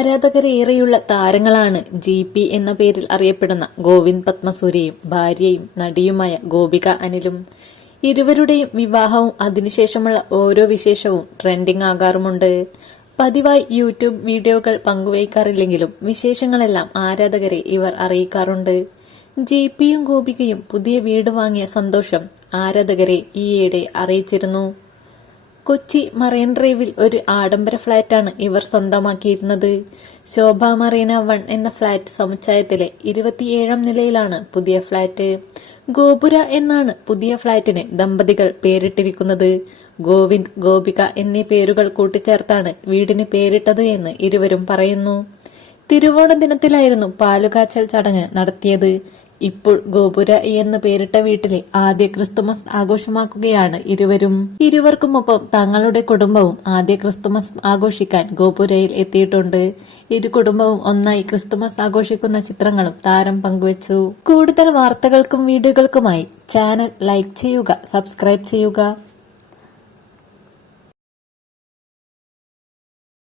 ആരാധകരേറെയുള്ള താരങ്ങളാണ് G P എന്ന പേരിൽ അറിയപ്പെടുന്ന ഗോവിന്ദ് പത്മസൂരിയും ഭാര്യയും നടിയുമായ ഗോപിക അനിലും. ഇരുവരുടെയും വിവാഹവും അതിനുശേഷമുള്ള ഓരോ വിശേഷവും ട്രെൻഡിംഗ് ആകാറുമുണ്ട്. പതിവായി യൂട്യൂബ് വീഡിയോകൾ പങ്കുവയ്ക്കാറില്ലെങ്കിലും വിശേഷങ്ങളെല്ലാം ആരാധകരെ ഇവർ അറിയിക്കാറുണ്ട്. ജി പിയും ഗോപികയും പുതിയ വീട് വാങ്ങിയ സന്തോഷം ആരാധകരെ ഈയിടെ അറിയിച്ചിരുന്നു. കൊച്ചി മറൈൻ ഡ്രൈവിൽ ഒരു ആഡംബര ഫ്ളാറ്റാണ് ഇവർ സ്വന്തമാക്കിയിരുന്നത്. ശോഭ മറീന വൺ എന്ന ഫ്ളാറ്റ് സമുച്ചയത്തിലെ ഇരുപത്തിയേഴാം നിലയിലാണ് പുതിയ ഫ്ളാറ്റ്. ഗോപുര എന്നാണ് പുതിയ ഫ്ളാറ്റിന് ദമ്പതികൾ പേരിട്ടിരിക്കുന്നത്. ഗോവിന്ദ് ഗോപിക എന്നീ പേരുകൾ കൂട്ടിച്ചേർത്താണ് വീടിന് പേരിട്ടത് എന്ന് ഇരുവരും പറയുന്നു. തിരുവോണ ദിനത്തിലായിരുന്നു പാലുകാച്ചൽ ചടങ്ങ് നടത്തിയത്. ഇപ്പോൾ ഗോപുര എന്ന് പേരിട്ട വീട്ടിലെ ആദ്യ ക്രിസ്തുമസ് ആഘോഷമാക്കുകയാണ് ഇരുവരും. ഇരുവർക്കുമൊപ്പം തങ്ങളുടെ കുടുംബവും ആദ്യ ക്രിസ്തുമസ് ആഘോഷിക്കാൻ ഗോപുരയിൽ എത്തിയിട്ടുണ്ട്. ഇരു കുടുംബവും ഒന്നായി ക്രിസ്തുമസ് ആഘോഷിക്കുന്ന ചിത്രങ്ങളും താരം പങ്കുവച്ചു. കൂടുതൽ വാർത്തകൾക്കും വീഡിയോകൾക്കുമായി ചാനൽ ലൈക്ക് ചെയ്യുക സബ്സ്ക്രൈബ് ചെയ്യുക.